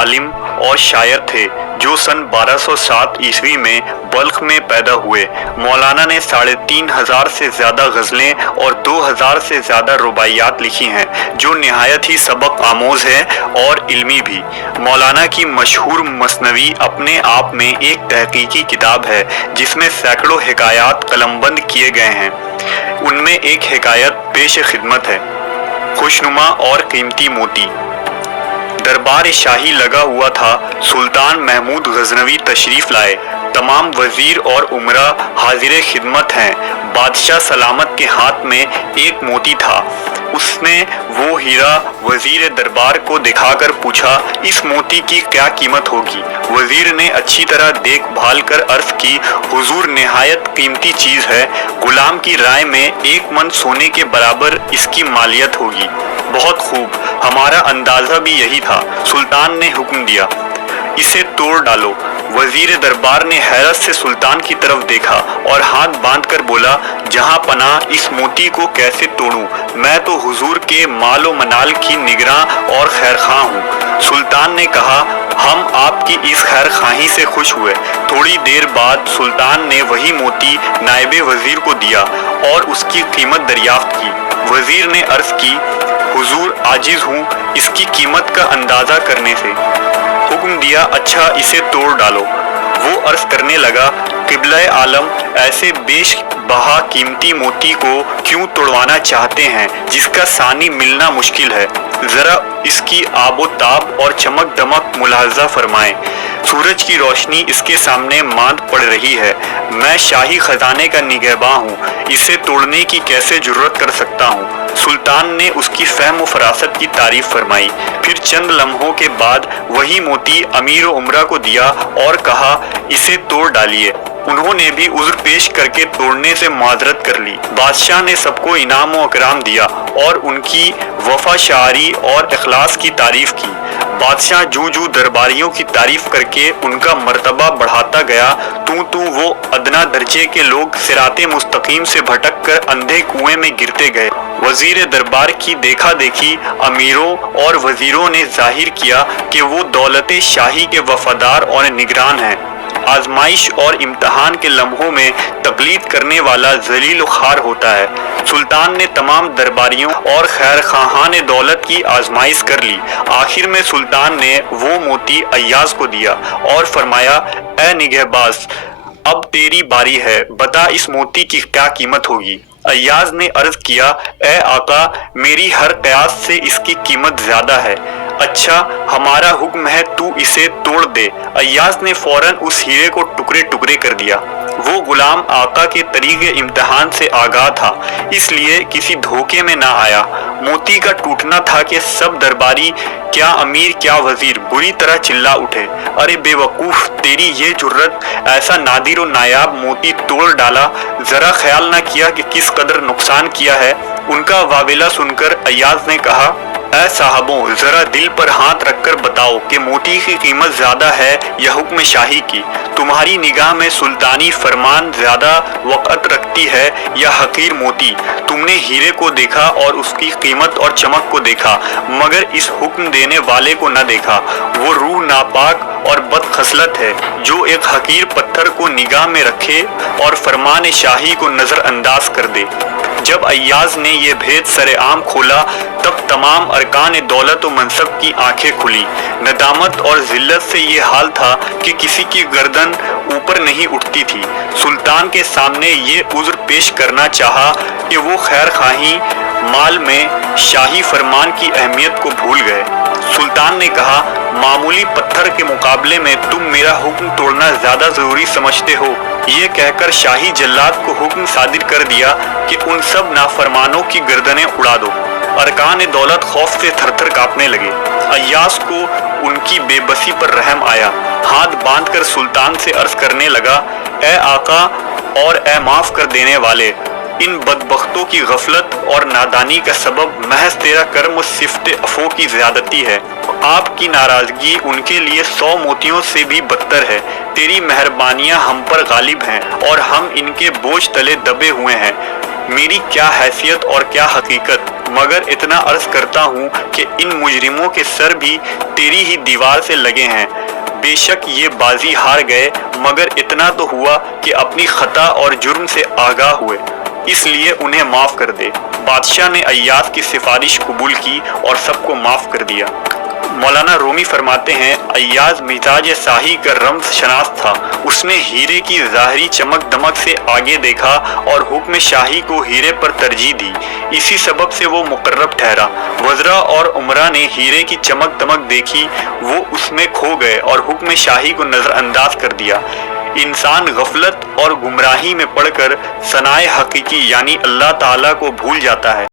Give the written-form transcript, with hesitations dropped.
आलिम और शायर थे जो सन 1207 ईस्वी में बल्ख में पैदा हुए। मौलाना ने 3500 से ज़्यादा गज़लें और 2000 से ज़्यादा रुबाइयात लिखी हैं जो निहायत ही सबक आमोज़ है और इल्मी भी। मौलाना की मशहूर मसनवी अपने आप में एक तहकीकी किताब है जिसमें सैकड़ों हिकायात कलमबंद किए गए हैं। उनमें एक हिकायत पेश खिदमत है। खुशनुमा और कीमती मोती। दरबार शाही लगा हुआ था। सुल्तान महमूद गजनवी तशरीफ लाए। तमाम वजीर और उमरा हाजिर खिदमत हैं। बादशाह सलामत के हाथ में एक मोती था। उसने वो हीरा वजीर दरबार को दिखाकर पूछा, इस मोती की क्या कीमत होगी? वजीर ने अच्छी तरह देखभाल कर अर्ज की, हुजूर निहायत कीमती चीज़ है। गुलाम की राय में 1 मन सोने के बराबर इसकी मालियत होगी। बहुत खूब, हमारा अंदाज़ा भी यही था। सुल्तान ने हुक्म दिया, इसे तोड़ डालो। वजीर दरबार ने हैरत से सुल्तान की तरफ देखा और हाथ बांधकर बोला, जहां पनाह इस मोती को कैसे तोड़ूं? मैं तो हुजूर के मालो मनाल की निगरां और खैरखां हूँ। सुल्तान ने कहा, हम आपकी इस खैर खाही से खुश हुए। थोड़ी देर बाद सुल्तान ने वही मोती नायबे वजीर को दिया और उसकी कीमत दरियाफ्त की। वजीर ने अर्ज की, हुजूर आजिज हूँ इसकी कीमत का अंदाज़ा करने से। हुक्म दिया, अच्छा इसे तोड़ डालो। वो अर्ज करने लगा, क़िबला आलम ऐसे बेश बहा कीमती मोती को क्यों तोड़वाना चाहते हैं जिसका सानी मिलना मुश्किल है? ज़रा इसकी आबो ताब और चमक दमक मुलाहजा फरमाएं। सूरज की रोशनी इसके सामने मांद पड़ रही है। मैं शाही खजाने का निगहबान हूँ, इसे तोड़ने की कैसे जुर्रत कर सकता हूँ? सुल्तान ने उसकी फहम व फरासत की तारीफ फरमाई। फिर चंद लम्हों के बाद वही मोती अमीर व उमरा को दिया और कहा, इसे तोड़ डालिए। उन्होंने भी उज़्र पेश करके तोड़ने से माजरत कर ली। बादशाह ने सबको इनाम व इकराम दिया और उनकी वफा शारी और इखलास की तारीफ की। बादशाह जू दरबारियों की तारीफ करके उनका मर्तबा बढ़ाता गया, तू वो अदना दर्जे के लोग सिराते मुस्तकीम से भटक कर अंधे कुएं में गिरते गए। वजीर दरबार की देखा देखी अमीरों और वजीरों ने जाहिर किया कि वो दौलत शाही के वफादार और निगरान हैं। आजमाइश और इम्तहान के लम्हों में तकलीद करने वाला जलील खार होता है। सुल्तान ने तमाम दरबारियों और खैर खाहान दौलत की आजमाइश कर ली। आखिर में सुल्तान ने वो मोती अय्याज को दिया और फरमाया, ए निगहबाज, अब तेरी बारी है, बता इस मोती की क्या कीमत होगी? अय्याज ने अर्ज किया, ए आका, मेरी हर कयास से इसकी कीमत ज्यादा है। अच्छा, हमारा हुक्म है तू इसे तोड़ दे। अय्याज ने फौरन उस हीरे को टुकड़े टुकड़े कर दिया। वो गुलाम आका के तरीके इम्तिहान से आगाह था, इसलिए किसी धोखे में ना आया। मोती का टूटना था कि सब दरबारी, क्या अमीर क्या वजीर, बुरी तरह चिल्ला उठे, अरे बेवकूफ, तेरी ये जुर्रत, ऐसा नादिर व नायाब मोती तोड़ डाला। जरा ख्याल ना किया कि किस कदर नुकसान किया है। उनका वाविला सुनकर अय्याज ने कहा, ऐ साहबों, जरा दिल पर हाथ रखकर बताओ कि मोती की कीमत ज्यादा है या हुक्म शाही की? तुम्हारी निगाह में सुल्तानी फरमान ज्यादा वक़्त रखती है या हकीर मोती? तुमने हीरे को देखा और उसकी कीमत और चमक को देखा, मगर इस हुक्म देने वाले को न देखा। वो रूह नापाक और बदखसलत है जो एक हकीर पत्थर को निगाह में रखे और फरमान शाही को नजरअंदाज कर दे। जब अय्याज ने यह भेद सरेआम खोला तब तमाम अरकान दौलत व मनसब की आंखें खुली। नदामत और जिल्लत से ये हाल था कि किसी की गर्दन ऊपर नहीं उठती थी। सुल्तान के सामने ये उज़्र पेश करना चाहा कि वो खैर खाही माल में शाही फरमान की अहमियत को भूल गए। सुल्तान ने कहा, मामूली पत्थर के मुकाबले में तुम मेरा हुक्म तोड़ना ज्यादा जरूरी समझते हो। ये कहकर शाही जल्लाद को हुक्म सादिर कर दिया कि उन सब नाफरमानों की गर्दनें उड़ा दो। अरकान दौलत खौफ से थरथर कांपने लगे। अय्याज को उनकी बेबसी पर रहम आया। हाथ बांधकर सुल्तान से अर्ज करने लगा, ए आका और ए माफ कर देने वाले, इन बदबख्तों की गफलत और नादानी का सबब महज तेरा कर्म और सिफ्त अफो की ज्यादती है। आपकी नाराजगी उनके लिए 100 मोतियों से भी बदतर है। तेरी मेहरबानियां हम पर गालिब हैं और हम इनके बोझ तले दबे हुए हैं। मेरी क्या हैसियत और क्या हकीकत, मगर इतना अर्ज करता हूँ कि इन मुजरिमों के सर भी तेरी ही दीवार से लगे हैं। बेशक ये बाजी हार गए, मगर इतना तो हुआ कि अपनी खता और जुर्म से आगाह हुए, इसलिए उन्हें माफ कर दे। बादशाह ने अय्याज की सिफारिश कबूल की और सबको माफ कर दिया। मौलाना रूमी फरमाते हैं, अय्याज मिजाज शाही का रम्ज़ शनास था। उसने हीरे की ज़ाहरी चमक दमक से आगे देखा और हुक्म शाही को हीरे पर तरजीह दी। इसी सबब से वो मुकर्रब ठहरा। वज़रा और उमरा ने हीरे की चमक दमक देखी, वो उसमें खो गए और हुक्म शाही को नज़रअंदाज कर दिया। इंसान गफलत और गुमराही में पड़कर सनाए हकीकी यानी अल्लाह ताला को भूल जाता है।